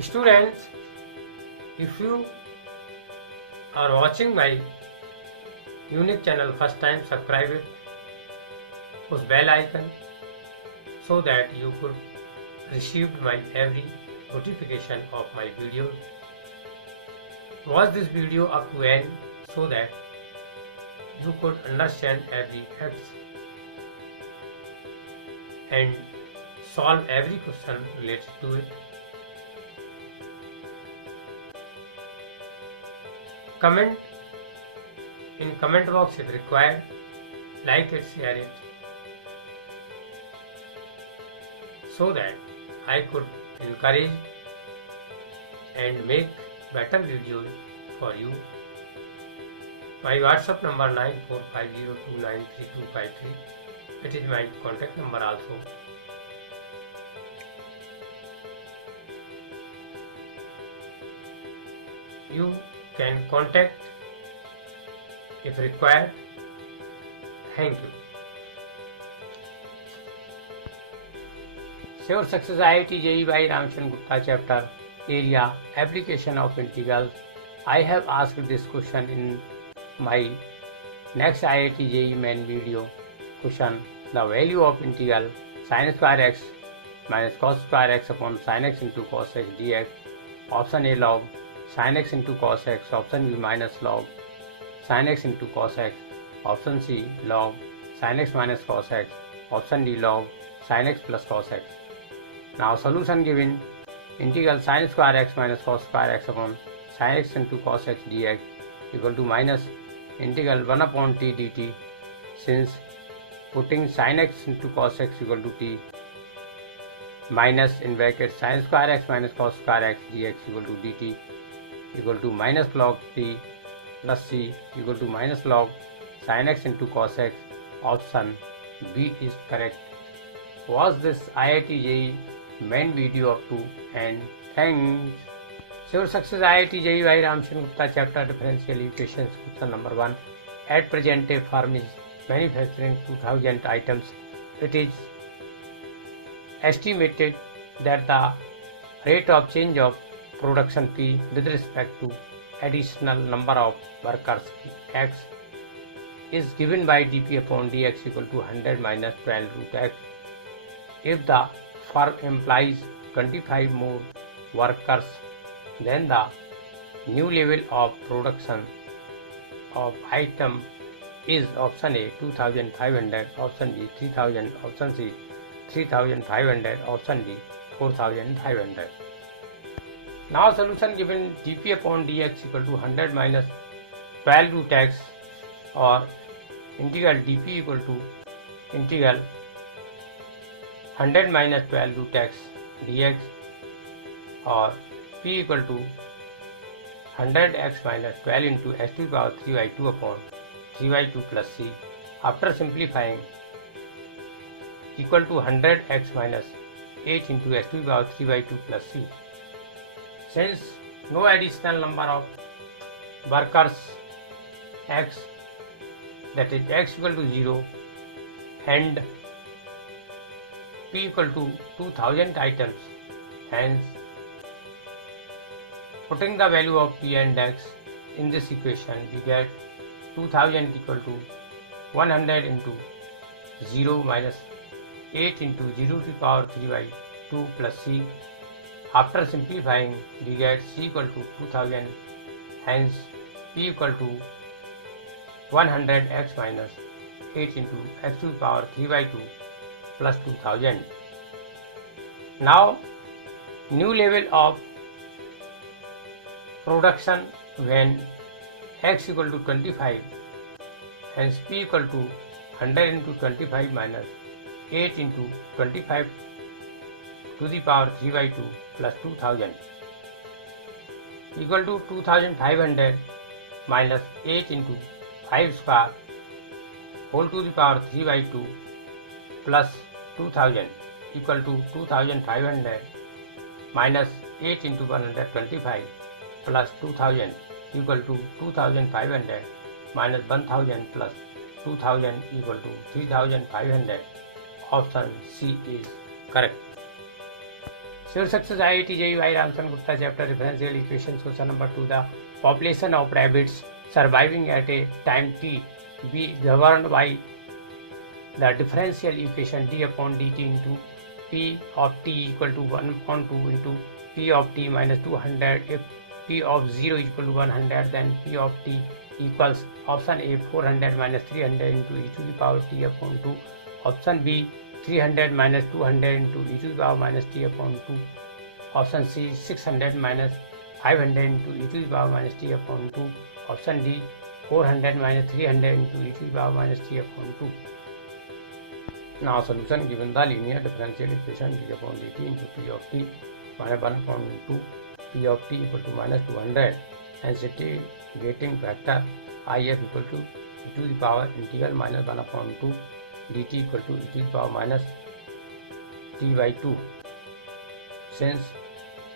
Students, if you are watching my unique channel first time, subscribe it, push bell icon so that you could receive my every notification of my videos. Watch this video up to end so that you could understand every facts and solve every question related to it. Comment in comment box if required, like it, share it, so that I could encourage and make better videos for you. My WhatsApp number 9450293253. It is my contact number also. You can contact if required. Thank you. Sure Success IIT JEE by Ramcharan Gupta chapter area application of integrals. I have asked this question in my next IIT JEE main video question. The value of integral sin square x minus cos square x upon sin x into cos x dx. Option A log sin x into cos x. Option B minus log sin x into cos x. Option C log sin x minus cos x. Option D log sin x plus cos x. Now solution given: integral sin square x minus cos square x upon sin x into cos x dx equal to minus integral 1 upon t dt. Since putting sin x into cos x equal to t, minus in bracket sin square x minus cos square x dx equal to dt equal to minus log t plus c equal to minus log sin x into cos x. Option B is correct. Watch this IIT JEE main video up to and thanks. Sure Success IIT JEE by Ramcharan Gupta chapter differential equations question number 1. At present a firm is manufacturing 2000 items. It is estimated that the rate of change of production P with respect to additional number of workers X is given by dP upon dx equal to 100 minus 12 root x. If the firm employs 25 more workers, then the new level of production of item is option A 2500, option B 3000, option C 3500, option D 4500. Now solution given dP upon dx equal to 100 minus 12 root x or integral dP equal to integral 100 minus 12 root x dx or P equal to 100x minus 12 into x to the power 3 by 2 upon 3 by 2 plus c. After simplifying, equal to 100x minus 8 into x to the power 3 by 2 plus c. Since no additional number of workers x, that is x equal to 0 and P equal to 2000 items, hence putting the value of P and X in this equation, we get 2000 equal to 100 into 0 minus 8 into 0 to the power 3 by 2 plus c. After simplifying, we get c equal to 2000, hence P equal to 100 x minus 8 into x to the power 3 by 2 plus 2000. Now new level of production when x equal to 25, hence P equal to 100 into 25 minus 8 into 25 to the power 3 by 2 plus 2000 equal to 2500 minus 8 into 5 square whole to the power 3 by 2 plus 2000 equal to 2500 minus 8 into 125 plus 2000 equal to 2500 minus 1000 plus 2000 equal to 3500. Option C is correct. Sure success IIT JEE by Ramchandra Gupta chapter differential equations question number 2. The population of rabbits surviving at a time t be governed by the differential equation d upon dt into p of t equal to 1 upon 2 into p of t minus 200. If p of 0 equal to 100, then p of t equals option A 400 minus 300 into e to the power t upon 2, option B 300 minus 200 into e to the power minus t upon 2, option C 600 minus 500 into e to the power minus t upon 2, option D 400 minus 300 into e to the power minus t upon 2. Now solution given the linear differential equation d upon dt into p of t minus 1 upon 2 p of t equal to minus 200 and integrating factor if equal to e to the power integral minus 1 upon 2 dt equal to e to the power minus t by 2. Since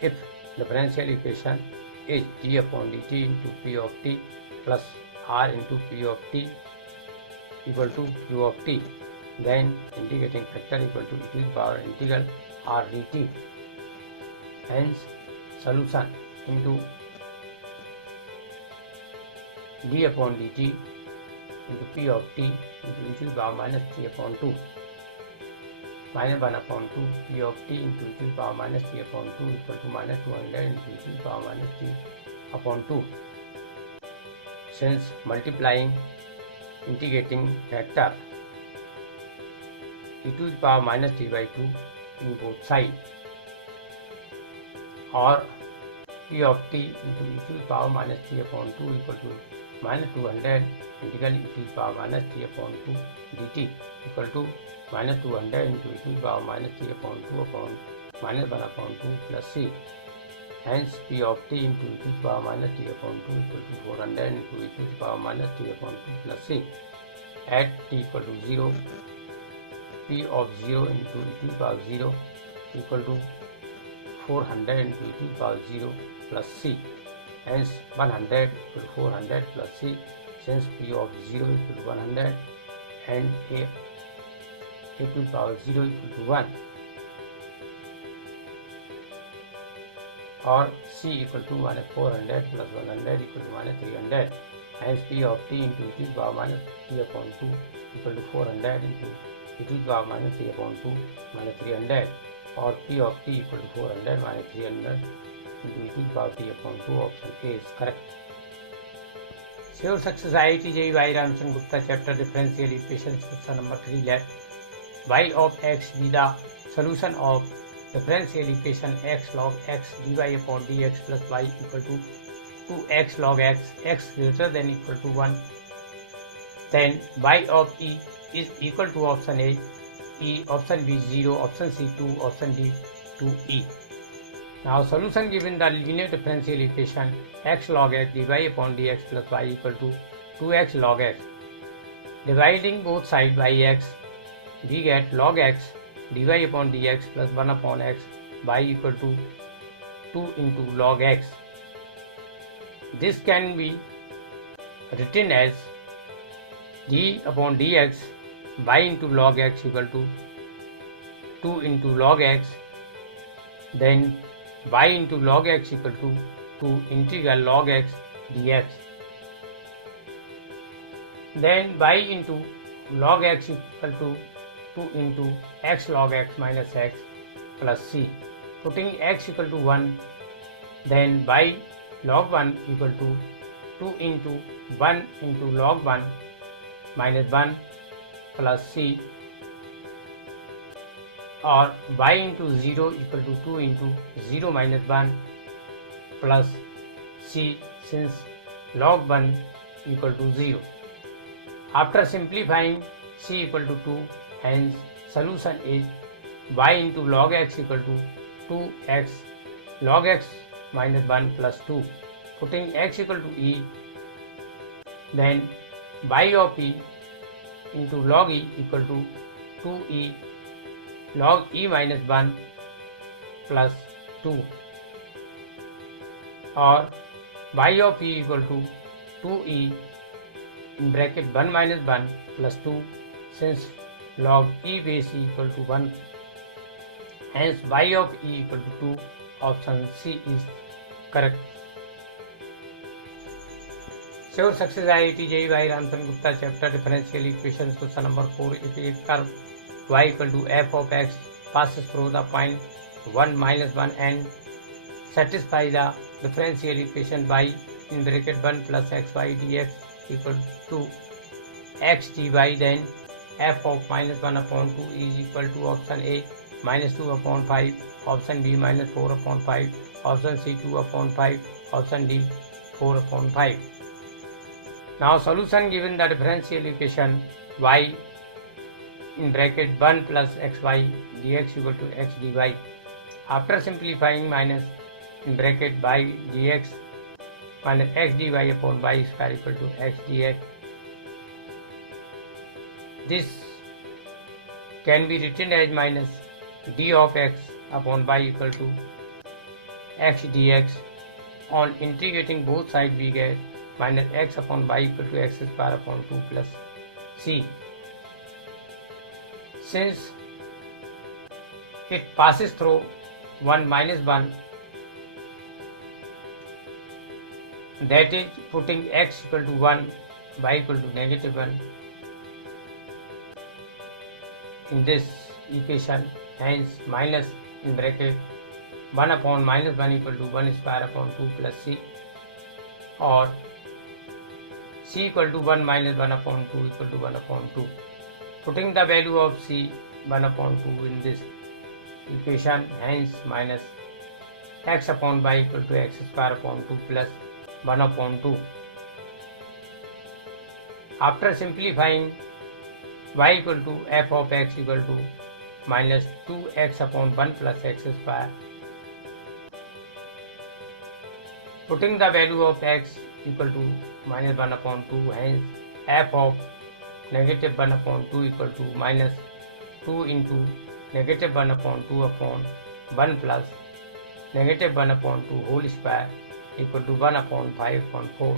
if differential equation is d upon dt into p of t plus r into p of t equal to q of t, then integrating factor equal to e to the power integral r dt. Hence solution into d upon dt into p of t into e to the power minus t upon 2 minus 1 upon 2 p of t into e to the power minus t upon 2 equal to minus 200 into e to the power minus t upon 2. Since multiplying integrating factor e to the power minus t by 2 in both sides, or p of t into e to the power minus t upon 2 equal to minus 200 integral e to the power minus t upon 2 dt equal to minus 200 into e to the power minus t upon 2 upon minus 1 upon 2 plus c. Hence p of t into e to the power minus t upon 2 equal to 400 into e to the power minus t upon 2 plus c. At t equal to 0, p of 0 into e to the power 0 equal to 400 into e to the power 0 plus c. Hence 100 equal to 400 plus c. Since p of 0 equal to 100 and a to the power 0 equal to 1, or c equal to minus 400 plus 100 equal to minus 300. Hence p of t into e to the power minus t upon 2 equal to 400 into e to the power minus t upon 2 minus 300, or p of t equal to 400 minus 300 into e to the power t upon 2. Option A is correct. Sure success IIT JEE by Ramchandra Gupta chapter differential equations question number 3 left. Y of x be the solution of differential equation x log x dy upon dx plus y equal to 2x log x greater than equal to 1. Then y of e is equal to option A e, option B 0, option C 2, option D 2e. Now solution given the linear differential equation x log x dy upon dx plus y equal to 2x log x. Dividing both sides by x, we get log x dy upon dx plus 1 upon x y equal to 2 into log x. This can be written as d upon dx y into log x equal to 2 into log x, then y into log x equal to 2 integral log x dx, then y into log x equal to 2 into x log x minus x plus c. Putting x equal to 1, then y log 1 equal to 2 into 1 into log 1 minus 1 plus c, or y into 0 equal to 2 into 0 minus 1 plus c, since log 1 equal to 0. After simplifying c equal to 2, hence solution is y into log x equal to 2x log x minus 1 plus 2. Putting x equal to e, then y of e into log e equal to 2e log e minus 1 plus 2, or y of e equal to 2e in bracket 1 minus 1 plus 2, since log e base e equal to 1 Hence y of e equal to 2. Option C is correct. Sure success IIT JEE by Ramchandra Gupta chapter differential equations question number 4. If a curve y equal to f of x passes through the point 1 minus 1 and satisfy the differential equation y in bracket 1 plus xy dx equal to x dy, then f of minus 1 upon 2 is equal to option A minus 2 upon 5, option B minus 4 upon 5, option C 2 upon 5, option D 4 upon 5. Now solution given the differential equation y in bracket 1 plus xy dx equal to x dy. After simplifying, minus in bracket y dx minus x dy upon y square equal to x dx. This can be written as minus d of x upon y equal to x dx. On integrating both sides we get minus x upon y equal to x square upon 2 plus c. Since it passes through 1 minus 1, that is putting x equal to 1, y equal to negative 1 in this equation, hence minus in bracket 1 upon minus 1 equal to 1 square upon 2 plus c, or c equal to 1 minus 1 upon 2 equal to 1 upon 2. Putting the value of c 1 upon 2 in this equation, hence minus x upon y equal to x square upon 2 plus 1 upon 2. After simplifying, y equal to f of x equal to minus 2x upon 1 plus x square. Putting the value of x equal to minus 1 upon 2, hence f of negative 1 upon 2 equal to minus 2 into negative 1 upon 2 upon 1 plus negative 1 upon 2 whole square equal to 1 upon 5 upon 4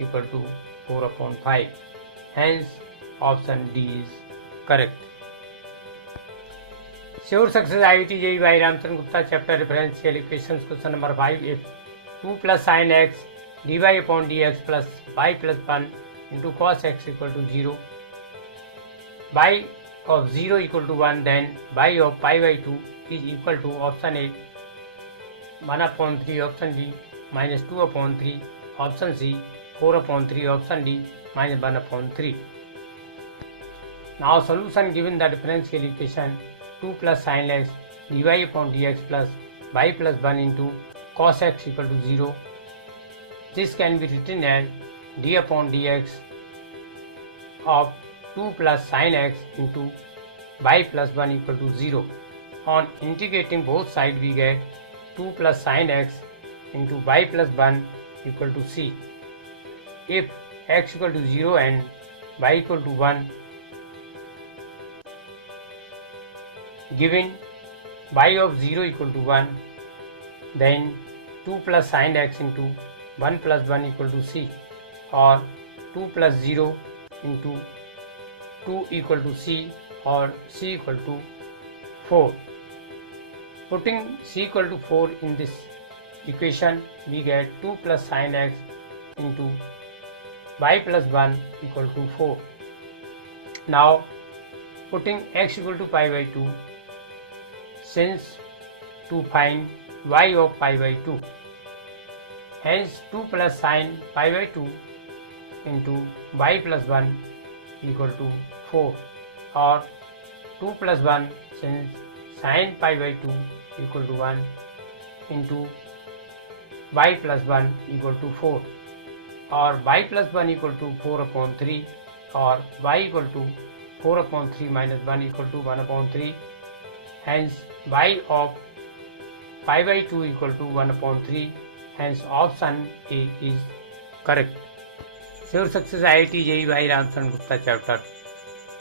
equal to 4 upon 5. Hence option D is correct. Sure success IIT JEE by Ramchandra Gupta chapter differential equations question number 5. If 2 plus sin x dy upon dx plus y plus 1 into cos x equal to 0, y of 0 equal to 1, then y of pi by 2 is equal to option A 1 upon 3, option B minus 2 upon 3, option C 4 upon 3, option D minus 1 upon 3. Now solution given the differential equation 2 plus sin x dy upon dx plus y plus 1 into cos x equal to 0. This can be written as d upon dx of 2 plus sin x into y plus 1 equal to 0. On integrating both sides we get 2 plus sin x into y plus 1 equal to c. If x equal to 0 and y equal to 1, given y of 0 equal to 1, then 2 plus sin x into 1 plus 1 equal to c, or 2 plus 0 into 2 equal to c, or c equal to 4. Putting c equal to 4 in this equation, we get 2 plus sin x into y plus 1 equal to 4. Now putting x equal to pi by 2, since to find y of pi by 2, hence 2 plus sin pi by 2 into y plus 1 equal to 4, or 2 plus 1, since sin pi by 2 equal to 1 into y plus 1 equal to 4, or y plus 1 equal to 4 upon 3, or y equal to 4 upon 3 minus 1 equal to 1 upon 3. Hence y of pi by 2 equal to 1 upon 3. Hence option A is correct. Sure success IIT JEE by Ramchandra Gupta chapter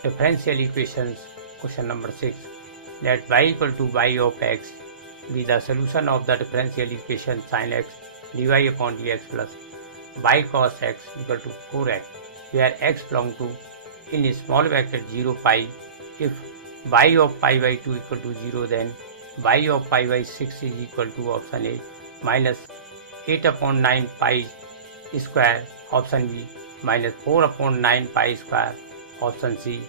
differential equations question number 6. Let y equal to y of x be the solution of the differential equation sin x dy upon dx plus y cos x equal to 4x, where x belong to in a small bracket 0 pi. If y of pi by 2 equal to 0, then y of pi by 6 is equal to option A minus 8 upon 9 pi square, option B minus 4 upon 9 pi square, option C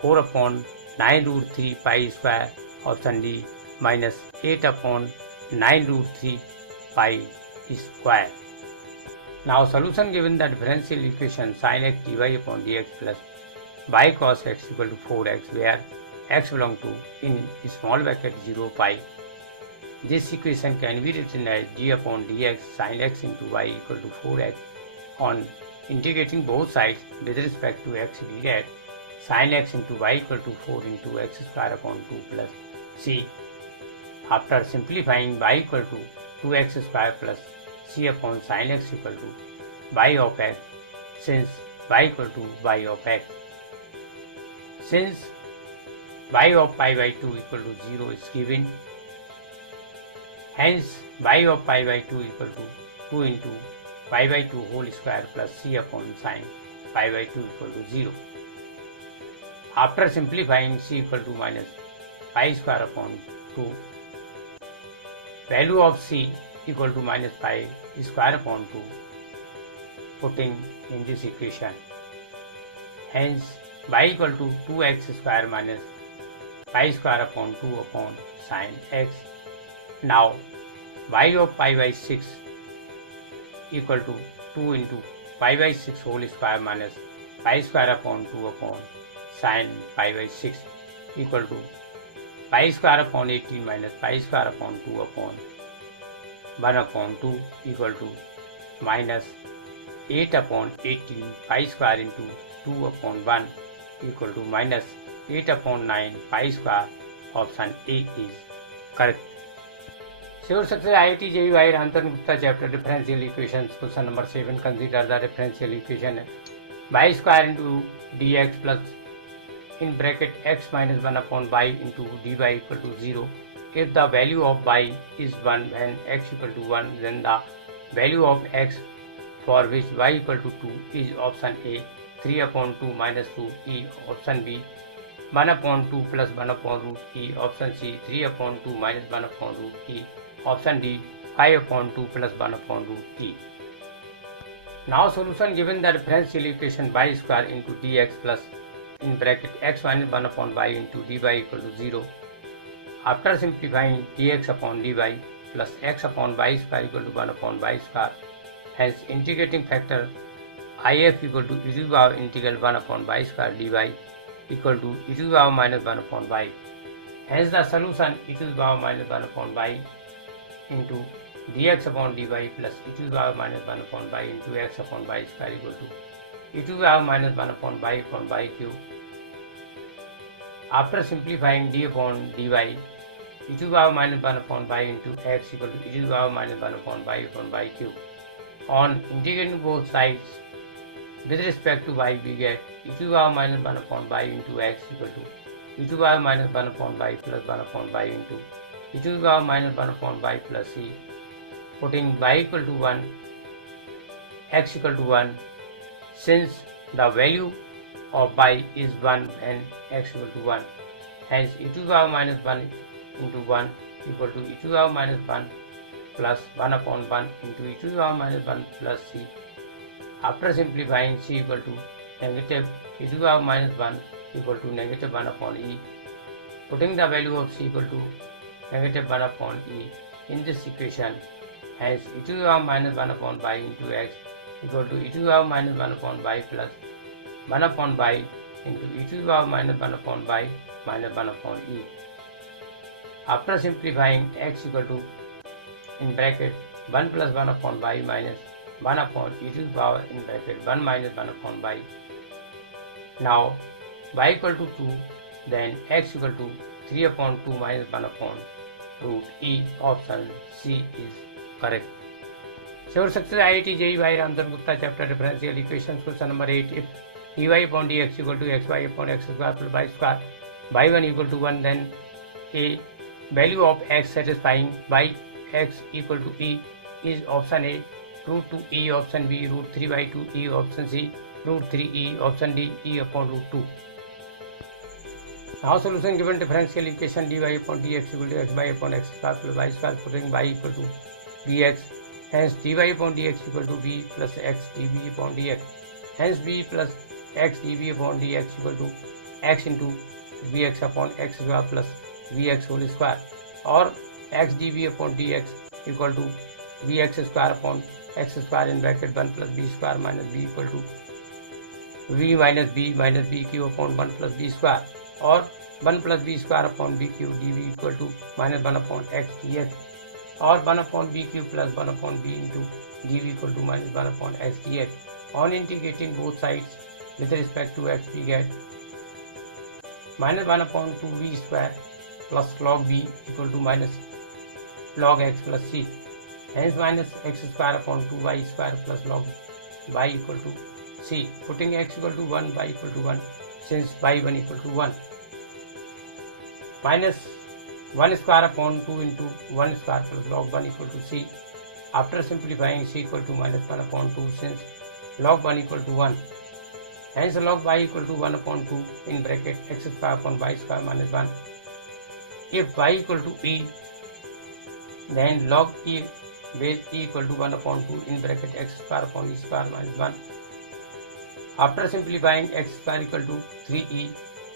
4 upon 9 root 3 pi square, option D minus 8 upon 9 root 3 pi square. Now solution given the differential equation sin x dy upon dx plus y cos x equal to 4x, where x belong to in small bracket 0 pi. This equation can be written as d upon dx sin x into y equal to 4x. On integrating both sides with respect to x, we get sin x into y equal to 4 into x square upon 2 plus c. After simplifying, y equal to 2x square plus c upon sin x equal to y of x, since y equal to y of x. Since y of pi by 2 equal to 0 is given, hence y of pi by 2 equal to 2 into pi by 2 whole square plus c upon sin pi by 2 equal to 0. After simplifying, c equal to minus pi square upon 2, value of c equal to minus pi square upon 2, putting in this equation. Hence y equal to 2x square minus pi square upon 2 upon sin x. Now y of pi by 6 equal to 2 into pi by 6 whole square minus pi square upon 2 upon sin pi by 6 equal to pi square upon 18 minus pi square upon 2 upon 1 upon 2 equal to minus 8 upon 18 pi square into 2 upon 1 equal to minus 8 upon 9 pi square. Option A is correct. Sure success IIT JEE by Ramchandra Gupta chapter differential equations. Question number 7. Consider the differential equation y square into dx plus in bracket x minus 1 upon y into dy equal to 0. If the value of y is 1 when x equal to 1, then the value of x for which y equal to 2 is option A 3 upon 2 minus 2 e, option B 1 upon 2 plus 1 upon root e, option C 3 upon 2 minus 1 upon root e, option D 5 upon 2 plus 1 upon root e. Now solution given the differential equation y square into dx plus in bracket x minus 1 upon y into dy equal to 0. After simplifying, dx upon dy plus x upon y square equal to 1 upon y square. Hence integrating factor if equal to e to the power integral 1 upon y square dy equal to e to the power minus 1 upon y. Hence the solution e to the power minus 1 upon y into dx upon dy plus e to the power minus 1 upon y into x upon y square equal to e to the power minus 1 upon y cube. After simplifying, d upon dy e to the power minus 1 upon y into x equal to e to the power minus 1 upon y cube. On integrating both sides with respect to y, we get e to the power minus 1 upon y into x equal to e to the power minus 1 upon y plus 1 upon y into e to the power minus 1 upon y plus c. Putting y equal to 1, x equal to 1, since the value of y is 1 and x equal to 1. Hence e to the power minus 1 into 1 equal to e to the power minus 1 plus 1 upon 1 into e to the power minus 1 plus c. After simplifying, c equal to negative e to the power minus 1 equal to negative 1 upon e. Putting the value of c equal to negative 1 upon e in this equation. Hence e to the power minus 1 upon y into x equal to e to the power minus 1 upon y plus 1 upon y into e to the power minus 1 upon y minus 1 upon e. After simplifying, x equal to in bracket 1 plus 1 upon y minus 1 upon e to the power in bracket 1 minus 1 upon y. Now y equal to 2, then x equal to 3 upon 2 minus 1 upon root e. Option C is correct. Sure success IIT JEE by Ramchandra Gupta chapter differential equations. Question number 8. If dy upon dx equal to xy upon x square plus y square, y1 equal to 1, then a value of x satisfying y x equal to e is option A root 2 e, option B root 3 by 2 e, option C root 3 e, option D e upon root 2. Now solution given differential equation dy upon dx equal to x by upon x square plus y square, putting y equal to bx. Hence dy upon dx equal to b plus x db upon dx. Hence b plus x db upon dx equal to x into bx upon x square plus vx whole square, or x db upon dx equal to vx square upon x square in bracket 1 plus b square minus b equal to v minus b cube upon 1 plus b square, or 1 plus b square upon b cube dv equal to minus 1 upon x dx, or 1 upon b cube plus 1 upon b into dv equal to minus 1 upon x dx. On integrating both sides with respect to x, we get minus 1 upon 2v square plus log b equal to minus log x plus c. Hence minus x square upon 2y square plus log y equal to c. Putting x equal to 1, y equal to 1, since y1 equal to 1. Minus 1 square upon 2 into 1 square plus log 1 equal to c. After simplifying, c equal to minus 1 upon 2, since log 1 equal to 1. Hence log y equal to 1 upon 2 in bracket x square upon y square minus 1. If y equal to e, then log e base e equal to 1 upon 2 in bracket x square upon e square minus 1. After simplifying, x square equal to 3e,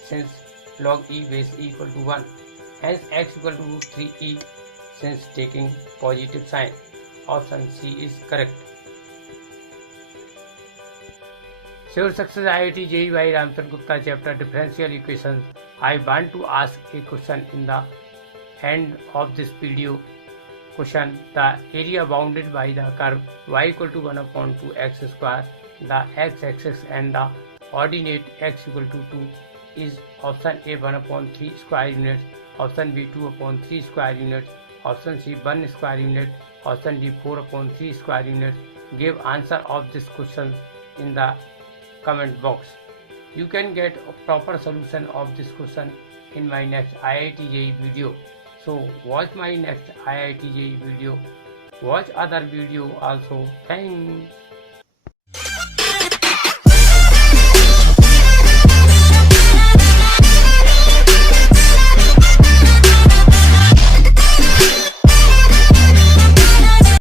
since log e base e equal to 1. Hence x equal to root 3e, since taking positive sign. Option C is correct. Sure success IIT JEE by Ramchandra Gupta chapter differential equations. I want to ask a question in the end of this video. Question: the area bounded by the curve y equal to 1 upon 2 x square, the x-axis and the coordinate x equal to 2 is option A 1 upon 3 square units, option B 2 upon 3 square units, option C 1 square unit, option D 4 upon 3 square units. Give answer of this question in the comment box. You can get a proper solution of this question in my next IIT JEE video. So watch my next IIT JEE video. Watch other video also. Thanks.